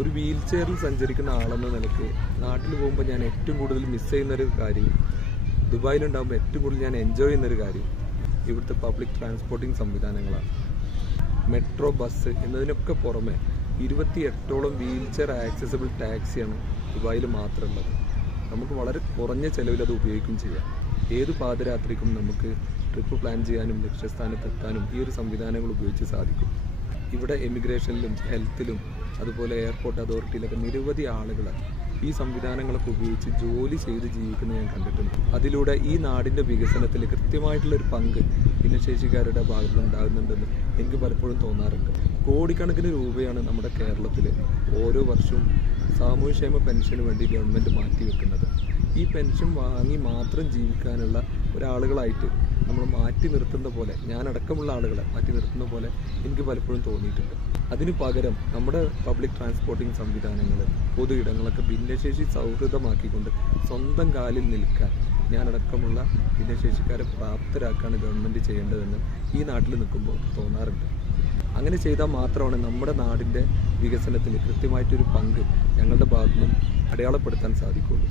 ഒരു വീൽ ചെയറിൽ സഞ്ചരിക്കുന്ന ആളെന്ന നിലയ്ക്ക് നാട്ടിൽ പോകുമ്പോൾ ഞാൻ ഏറ്റവും കൂടുതൽ മിസ് ചെയ്യുന്നൊരു കാര്യം, ദുബായിലുണ്ടാകുമ്പോൾ ഏറ്റവും കൂടുതൽ ഞാൻ എൻജോയ് ചെയ്യുന്നൊരു കാര്യം ഇവിടുത്തെ പബ്ലിക് ട്രാൻസ്പോർട്ടിംഗ് സംവിധാനങ്ങളാണ്. മെട്രോ, ബസ് എന്നതിനൊക്കെ പുറമെ 28ഓളം വീൽ ചെയർ ആക്സസിബിൾ ടാക്സിയാണ് ദുബായിൽ മാത്രമുള്ളത്. നമുക്ക് വളരെ കുറഞ്ഞ ചിലവിൽ അത് ഉപയോഗിക്കുകയും ചെയ്യാം. ഏത് പാതിരാത്രിക്കും നമുക്ക് ട്രിപ്പ് പ്ലാൻ ചെയ്യാനും ലക്ഷ്യസ്ഥാനത്തെത്താനും ഈ ഒരു സംവിധാനങ്ങൾ ഉപയോഗിച്ച് സാധിക്കും. ഇവിടെ എമിഗ്രേഷനിലും ഹെൽത്തിലും അതുപോലെ എയർപോർട്ട് അതോറിറ്റിയിലൊക്കെ നിരവധി ആളുകൾ ഈ സംവിധാനങ്ങളൊക്കെ ഉപയോഗിച്ച് ജോലി ചെയ്ത് ജീവിക്കുന്നത് ഞാൻ കണ്ടിട്ടുണ്ട്. അതിലൂടെ ഈ നാടിൻ്റെ വികസനത്തിൽ കൃത്യമായിട്ടുള്ളൊരു പങ്ക് ഭിന്നശേഷിക്കാരുടെ ഭാഗത്ത് ഉണ്ടാകുന്നുണ്ടെന്ന് എനിക്ക് പലപ്പോഴും തോന്നാറുണ്ട്. കോടിക്കണക്കിന് രൂപയാണ് നമ്മുടെ കേരളത്തിൽ ഓരോ വർഷവും സാമൂഹ്യക്ഷേമ പെൻഷന് വേണ്ടി ഗവൺമെൻറ് മാറ്റിവെക്കുന്നത്. ഈ പെൻഷൻ വാങ്ങി മാത്രം ജീവിക്കാനുള്ള ഒരാളുകളായിട്ട് നമ്മൾ മാറ്റി നിർത്തുന്ന പോലെ, ഞാനടക്കമുള്ള ആളുകളെ മാറ്റി നിർത്തുന്ന പോലെ എനിക്ക് പലപ്പോഴും തോന്നിയിട്ടുണ്ട്. അതിനു പകരം നമ്മുടെ പബ്ലിക് ട്രാൻസ്പോർട്ടിംഗ് സംവിധാനങ്ങൾ, പൊതു ഇടങ്ങളൊക്കെ ഭിന്നശേഷി സൗഹൃദമാക്കിക്കൊണ്ട് സ്വന്തം കാലിൽ നിൽക്കാൻ ഞാനടക്കമുള്ള ഭിന്നശേഷിക്കാരെ പ്രാപ്തരാക്കാണ് ഗവൺമെൻറ് ചെയ്യേണ്ടതെന്ന് ഈ നാട്ടിൽ നിൽക്കുമ്പോൾ തോന്നാറുണ്ട്. അങ്ങനെ ചെയ്താൽ മാത്രമാണ് നമ്മുടെ നാടിൻ്റെ വികസനത്തിൽ കൃത്യമായിട്ടൊരു പങ്ക് ഞങ്ങളുടെ ഭാഗത്തു നിന്നും അടയാളപ്പെടുത്താൻ സാധിക്കുകയുള്ളൂ.